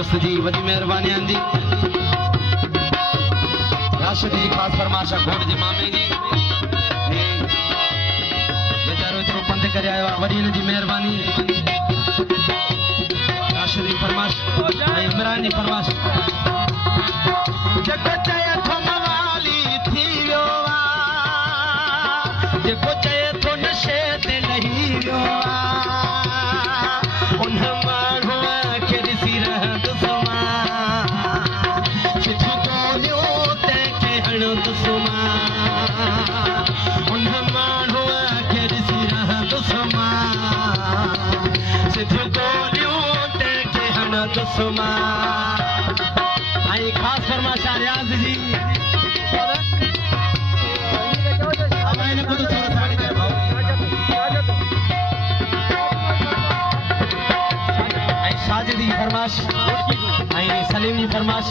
दोस्त जी वॾी महिरबानी आंदी राशिद जी ख़ासि फरमाइश घोट जे मामे जी बेचारो एतिरो पंध करे आयो आहे वॾी हिन जी महिरबानी राशिद जी फरमाइश ऐं इमरान जी फरमाइश जेको चए थो मवाली थी वियो आहे जेको चए थो नशे ते लही वियो आहे उन माण्हूअ खे ॾिसी रहंदुसि मां चिठियूं ॻोल्हियो तंहिंखे हणंदुसि मां उन माण्हूअ खे ॾिसी रहंदुसि मां चिठियूं ॻोल्हियो तंहिंखे हणंदुसि मां ऐं ख़ासि फरमाइश आहे रियाज़ जी साजिद जी फरमाइश ऐं सलीम जी फरमाइश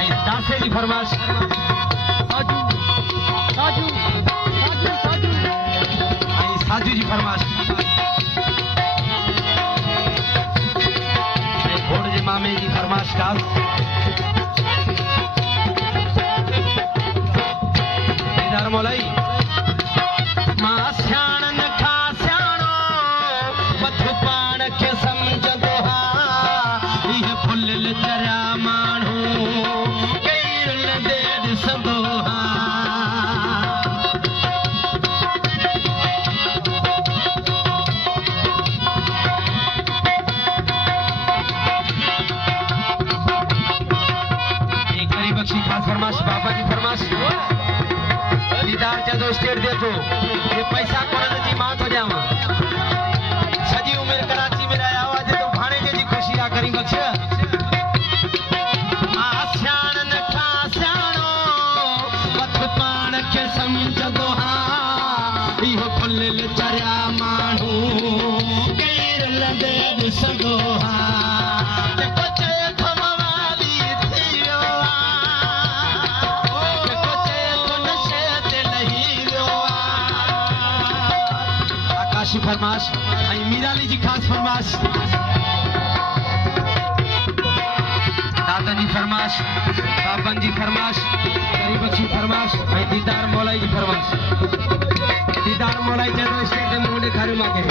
ऐं दासे जी फरमाइश ऐं साजू जी फरमाइश ऐं घोड़ जे मामे जी फरमाइश ख़ासि दीदार मौलाई मां सियाणनि खां सियाणो मथो पाण खे सम्झंदो इहे फुल चरिया माण्हू केरु न दे ॾिसंदो गरीब बख्शी ख़ासि फरमाइश बाबा जी फरमाइश दीदार जदो स्टेट दे थो ये पैसा कोन जी मां थो ॾियांव सॼी उमिरि कराची में रहिया हुआ जो भाणे जी ख़ुशी आहे गरीब बख्श इहो फुल चरिया माण्हू केरु न दे ॾिसंदो जेको चए थो मवाली थी वियो आहे जेको चए थो नशे ते लही वियो आहे आकाशी फरमाइश ऐं मीराली जी ख़ासि फरमाइश दादन जी फरमाइश बाबन जी फरमाइश गरीब बख्शी फरमाइश ऐं दीदार मौलाई जी फरमाइश दीदार मौलाई जदो स्टेट में मुंडे खारी मांगे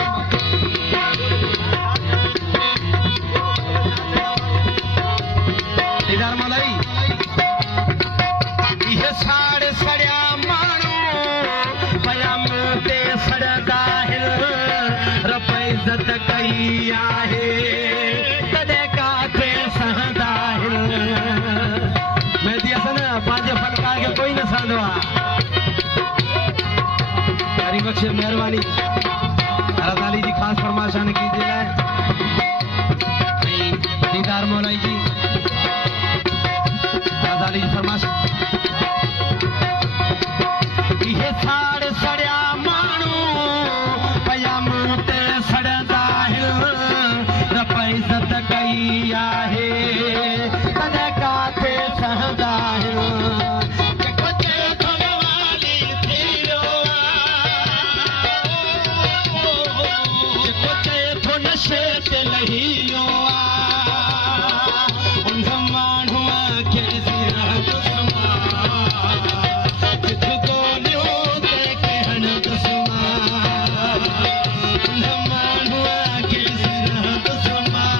दीदार मौलाई ये साड़े सड़िया माण्हू पया मुंह ते सड़ंदा आहिनि रब इज़त कई आहे तॾहिं काथे सहंदा आहिनि मेहदी हसन पंहिंजे फनकार खे कोई न सहंदो आहे गरीब बख्श मेहरबानी हरदाली जी ख़ासि फरमाइश की जे लाइ ऐं दीदार मौलाई जी हरदाली जी फरमाइश इहे साड़ सड़िया माण्हू पया मुंह ते सड़ंदा आहिनि रब इज़त कई आहे तॾहिं काथे सहंदा आहिनि नशे ते लही वियो आहे उन माण्हूअ खे ॾिसी रहंदुसि मां चिठियूं ॻोल्हियो तंहिंखे हणंदुसि मां उन माण्हूअ खे ॾिसी रहंदुसि मां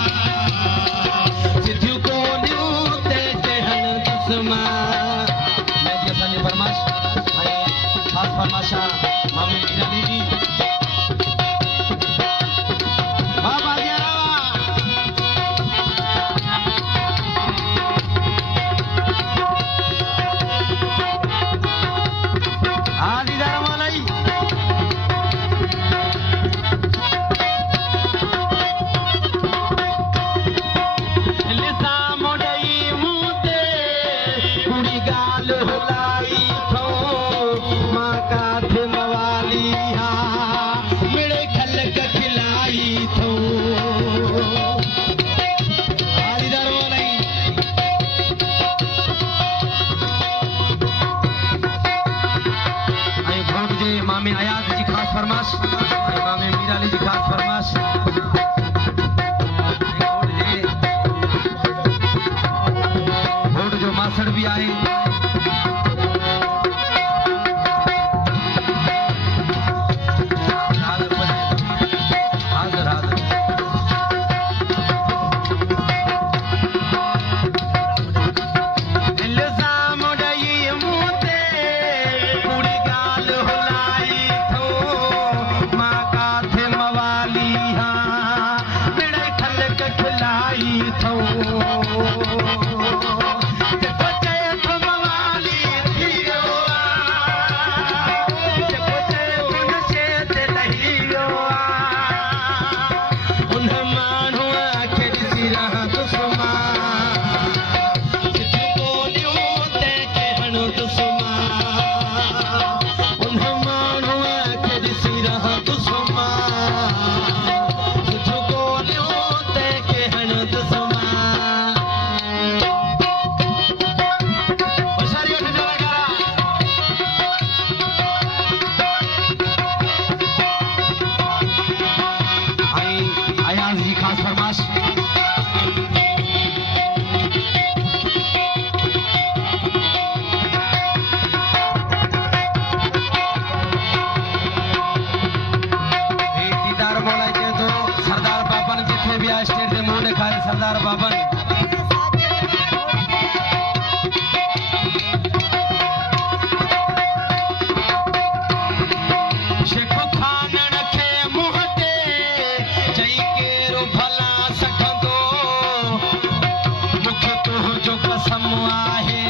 चिठियूं ॻोल्हियो तंहिंखे हणंदुसि मां मेहदी हसन जी फरमाइश ऐं ख़ासि फरमाइश मामे मीराली जी इमाम आयात जी खास फरमाश, इमाम मीराली जी खास फरमाश। आसड़ भी आए हाज़िर हाज़िर इल्ज़ाम ॾेई मूं ते पूरी ॻाल्हि हुलाई थो मां काथे मवाली हां मिड़ई खलक खिलाई थो जेको चए थो मवाली थी वियो आहे जेको चए थो नशे ते लही वियो आहे उन माण्हूअ खे ॾिसी रहां दुश्मन अयाज़ जी ख़ासि फरमाइश दीदार बोलाए चए थो सरदार बाबन जिथे भी आहे स्टेज ते मुंहुं ॾेखारे सरदार बाबन शेख खानण खे मुंहुं ते चई केरो भला सघंदो मूंखे तुंहिंजो कसम आहे